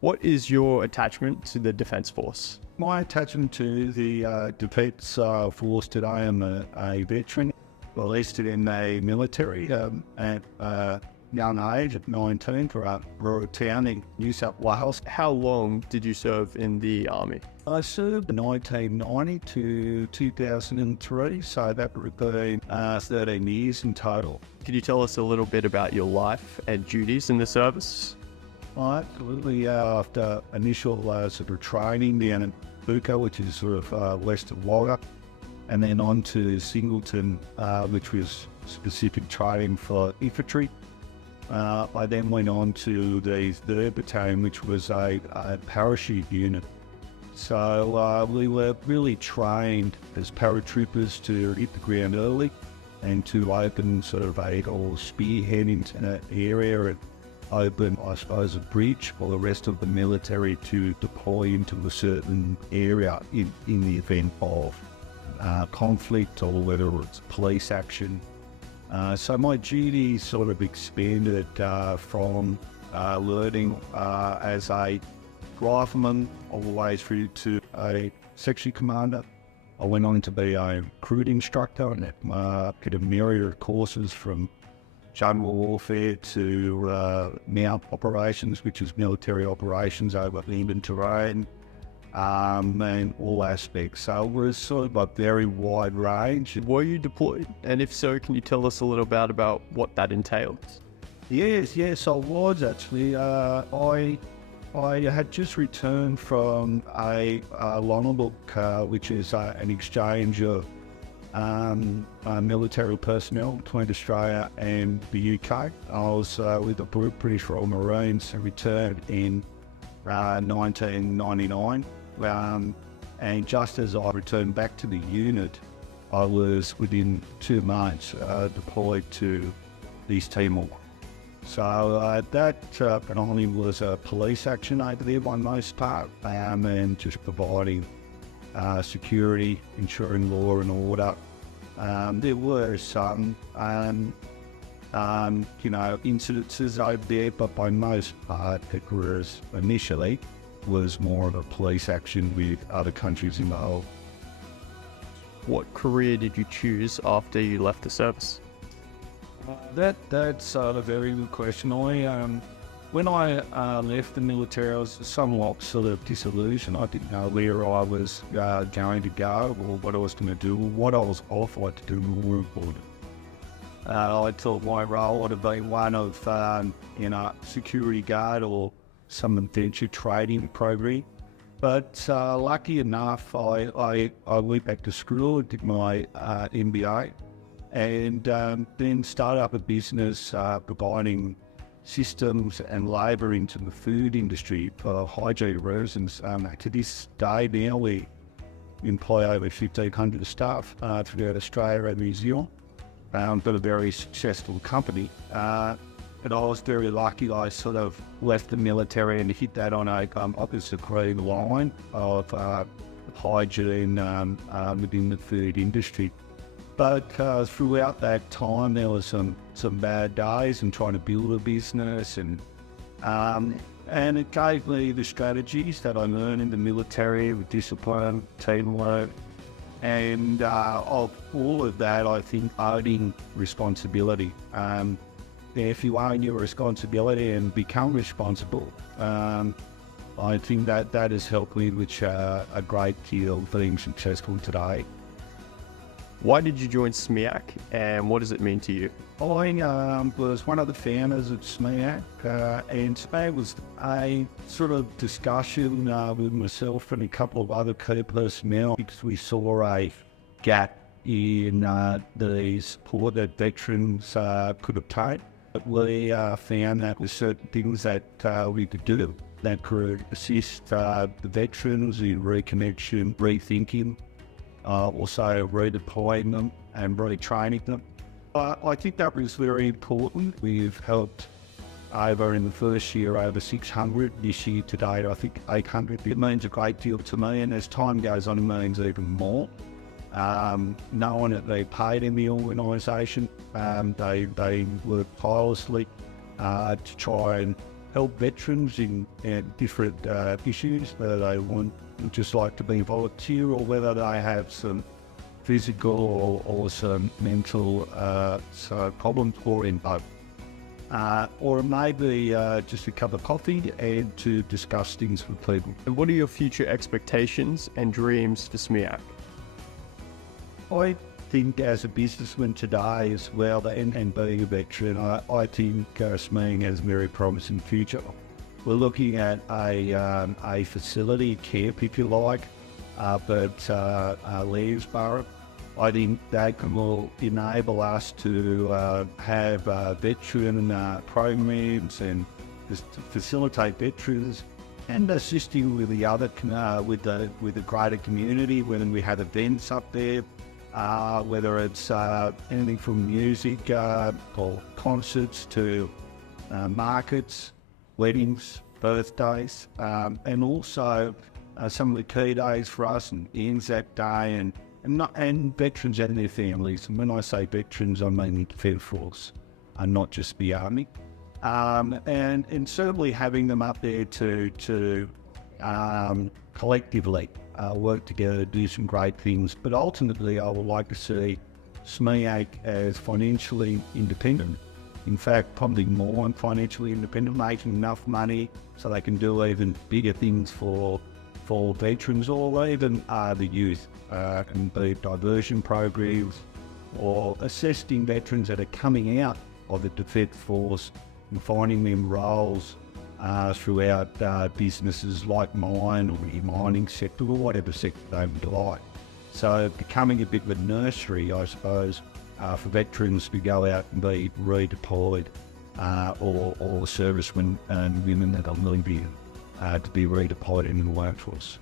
What is your attachment to the Defence Force? My attachment to the Defence Force today, I'm a veteran, enlisted in the military at a young age, at 19, for a rural town in New South Wales. How long did you serve in the Army? I served 1990 to 2003, so that would have been 13 years in total. Could you tell us a little bit about your life and duties in the service? Absolutely. After initial sort of training down at Buka, which is sort of west of Wagga, and then on to Singleton, which was specific training for infantry. I then went on to the 3rd Battalion, which was a parachute unit. So we were really trained as paratroopers to hit the ground early and to open sort of or spearhead into that area and open, I suppose, a bridge for the rest of the military to deploy into a certain area in the event of conflict, or whether it's police action. So my duties sort of expanded from learning as a rifleman all the way through to a section commander. I went on to be a recruit instructor and did a myriad of courses from jungle warfare to MOUT operations, which is military operations over urban terrain, and all aspects. So it was sort of a very wide range. Were you deployed? And if so, can you tell us a little bit about what that entails? Yes, I was actually. I had just returned from a Logbook, which is an exchange of military personnel between Australia and the UK. I was with the British Royal Marines and returned in 1999. And just as I returned back to the unit, I was within 2 months deployed to East Timor. So that predominantly was a police action over there by most part, and just providing security, ensuring law and order. There were some, incidences over there, but by most part, it was initially was more of a police action with other countries involved. What career did you choose after you left the service? That's a very good question. When I left the military, I was somewhat sort of disillusioned. I didn't know where I was going to go or what I was going to do, or what I was offered to do more important. I thought my role would have been one of, security guard or some adventure training program. But lucky enough, I went back to school and did my MBA, and then started up a business providing systems and labour into the food industry for hygiene reasons. To this day now, we employ over 1,500 staff throughout Australia and New Zealand. Got a very successful company. But I was very lucky. I sort of left the military and hit that on a opposite green line of hygiene within the food industry. But throughout that time, there was some bad days and trying to build a business, and it gave me the strategies that I learned in the military with discipline, teamwork, and of all of that, I think owning responsibility. If you own your responsibility and become responsible, I think that has helped me, which a great deal of being successful today. Why did you join SMEAC, and what does it mean to you? I was one of the founders of SMEAC, and SMEAC was a sort of discussion with myself and a couple of other key personnel, because we saw a gap in the support that veterans could obtain. But we found that with certain things that we could do that could assist the veterans in reconnection, rethinking, also redeploying them and retraining them. I think that was very important. We've helped in the first year over 600. This year to date, I think 800. It means a great deal to me, and as time goes on, it means even more. Knowing that they paid in the organisation, they work tirelessly to try and help veterans in different issues, whether they want just like to be a volunteer or whether they have some physical or some mental problems, or in both. Or maybe just a cup of coffee and to discuss things with people. And what are your future expectations and dreams for SMEAC? I think as a businessman today as well, and being a veteran, I think SMEAC has a very promising future. We're looking at a facility camp, if you like, but Leesborough. I think that will enable us to have veteran programs and just facilitate veterans and assisting with the other with the greater community when we have events up there, whether it's anything from music or concerts to markets, weddings, birthdays, and also some of the key days for us, and Anzac Day, and veterans and their families. And when I say veterans, I mean the Defence Force, and not just the Army. And certainly having them up there to collectively work together to do some great things. But ultimately, I would like to see SMEAC as financially independent. In fact, probably more financially independent, making enough money so they can do even bigger things for veterans or even the youth, and be diversion programs or assisting veterans that are coming out of the Defence Force and finding them roles throughout businesses like mine or the mining sector or whatever sector they would like. So becoming a bit of a nursery, I suppose, for veterans to go out and be redeployed, or servicemen and women that are leaving to be redeployed in the workforce.